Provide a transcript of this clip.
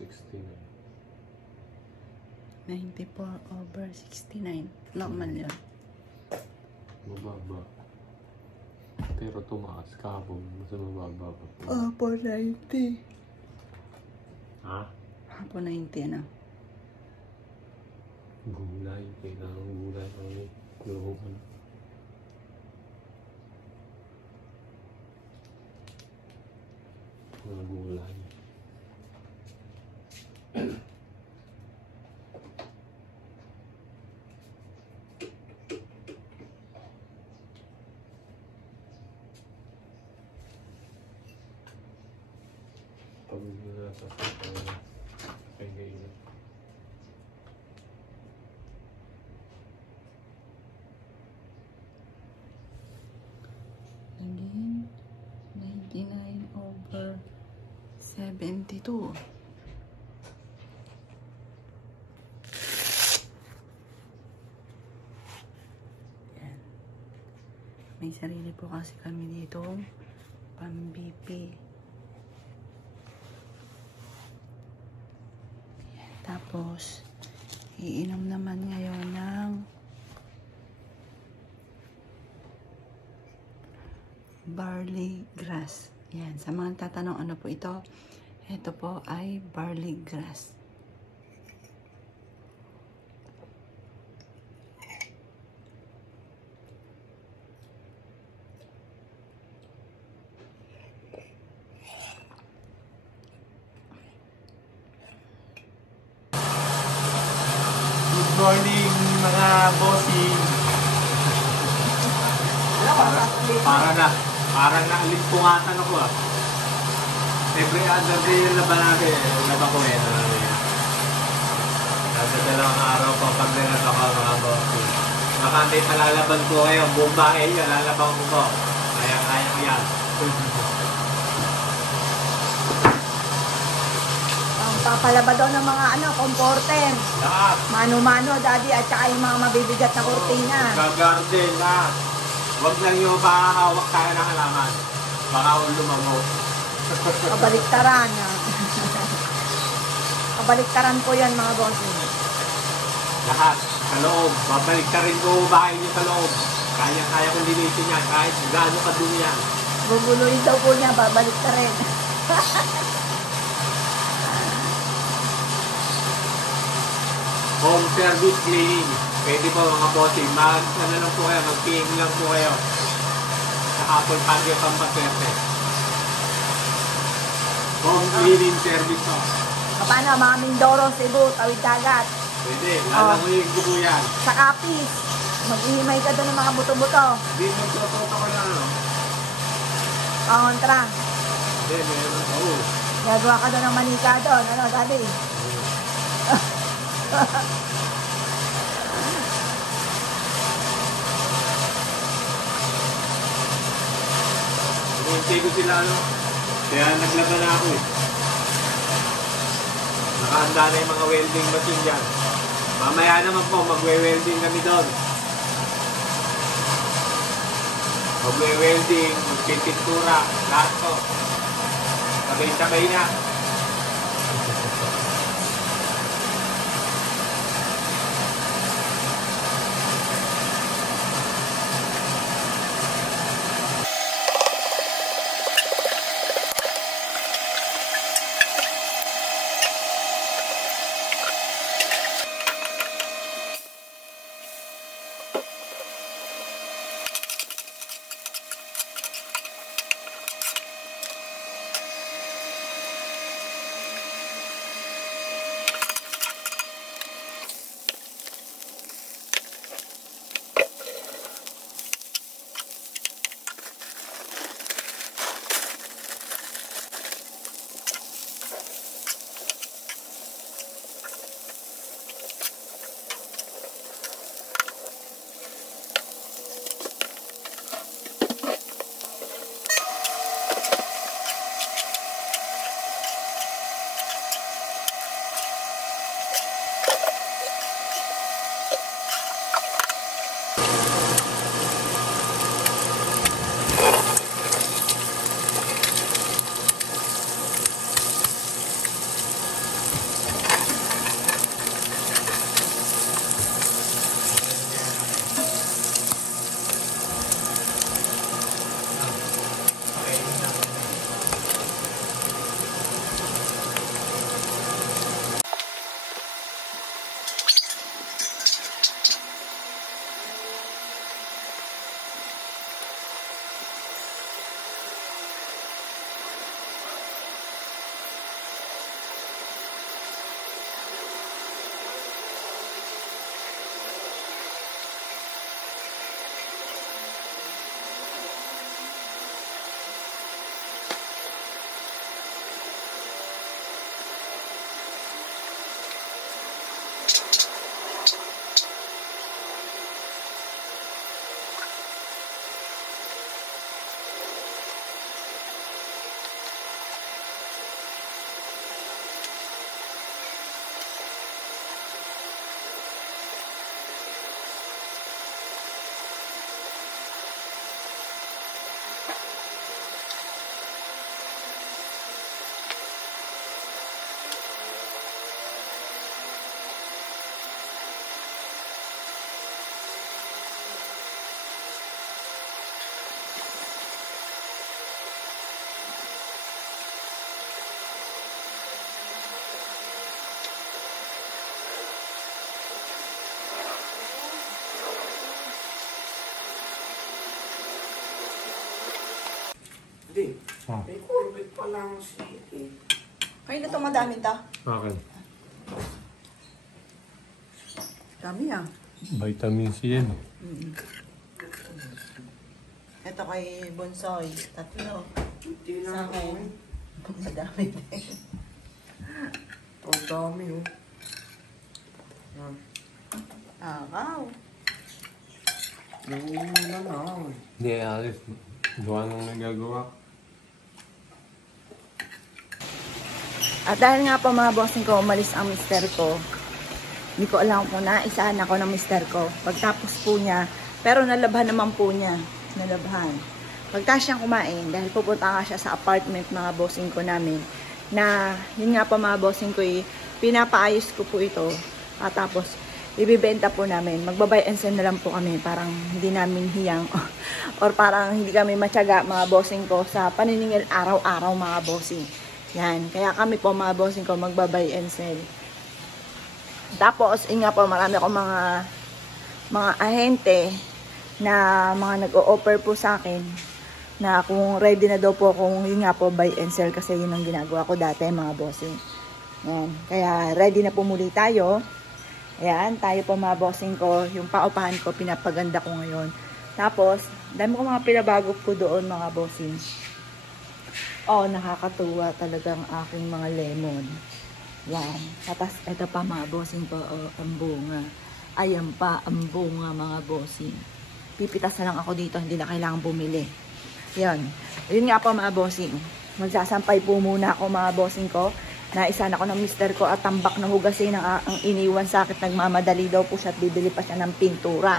94/69. Normal yun. Mababa. Pero tumaas kahapon. Mas mababa pa. 490. Ha? 490 na. Gulay. Kailangan gulay kami. Gulungan. Mga gulay. Again, 99/72. Yan. May sarili po kasi kami dito pang-BP. Tapos, iinom naman ngayon ng barley grass. Yan. Sa mga tatanong ano po ito, ito po ay barley grass. Good morning mga bossing. Parang nalimpungatan ako ah. Every other day yung laban natin. Yung laban ko eh. Nasa dalawang araw pa pag-renas ako mga bossing. Makantay palalaban ko kayo. Buong bahay yun. Lalaban ko po. Kaya ko yan. Papalaba daw ng mga comporter. Lahat. Mano-mano, daddy, at saka yung mga mabibigat na kurtina. Gagarden lahat. Huwag lang yung pakahawak tayo ng halaman. Baka lumango. Kabaliktaran. Kabaliktaran po yan mga bossing. Lahat. Sa loob. Babalik ka rin ko bahay niyo sa loob. Kaya kong linisin yan. Kahit gaano kadumi yan. Bubuluin daw po niya, babalik ka rin. Home service cleaning. Pwede po mga bossing. Ano lang po kayo. Mag-PM lang po kayo. Sa Apple Pagyo Pampaswerte. Home cleaning service po. Paano, mga Mindoro, Cebu, Tawid Dagat. Pwede. Lalanguyin ko po yan. Sa Capiz. Mag-ihimay ka doon ng mga buto-buto. Hindi mo tututo ko lang ano. Kontra. Hindi, meron ako. Gagawa ka doon ng manika doon. Ano, daddy? Hindi ko sila ano. Kaya naglaban na ako eh. Nakahanda na yung mga welding machine dyan. Mamaya naman po, magwe-welding kami doon. Magwe-welding, magpipintura, lahat po. Sabay-sabay na. Hindi. Oh. May kurbit pa lang siya eh. Kayo na itong madami to. Okay. Dami ah. Vitamin C yan. Ito kay Bonsoy. 3. Hindi Sa na akin. Madami din. Ang dami oh. Yan. Wow. Nangunguna na ako eh. Hindi, Alice. Gawa nang nagagawa. At dahil nga po mga bossing ko, umalis ang mister ko. Hindi ko alam kung naisaan ako ng mister ko. Pagtapos po niya, pero nalabhan naman po niya. Nalabhan. Pagtapos siyang kumain, dahil pupunta nga siya sa apartment mga bossing ko namin, na yun nga po mga bossing ko, pinapaayos ko po ito. At tapos, ibibenta po namin. Magbabay and sell na lang po kami. Parang hindi namin hiyang or parang hindi kami matyaga mga bossing ko sa paniningil araw-araw mga bossing. Yan. Kaya kami po mga bossing ko magbabay and sell. Tapos, yun nga po, marami akong mga ahente na mga nag-o-offer po sa akin na kung ready na daw po kung yun nga po buy and sell kasi yun ang ginagawa ko dati mga bossing. Yan. Kaya ready na po muli tayo. Ayan, tayo po mga bossing ko. Yung paupahan ko, pinapaganda ko ngayon. Tapos, dami ko mga pinabago po doon mga bossing. Oh, nakakatuwa talagang aking mga lemon. Yan. Tapos, ito pa mga bossing ko. Oh, ang bunga. Ayan pa, ang bunga mga bossing. Pipitas na lang ako dito. Hindi na kailangan bumili. Yan. Yun nga po mga bossing. Magsasampay po muna ako mga bossing ko. Naisan ako ng mister ko at tambak na hugasin ang iniwan sa akin. Nagmamadali daw po siya at bibili pa siya ng pintura.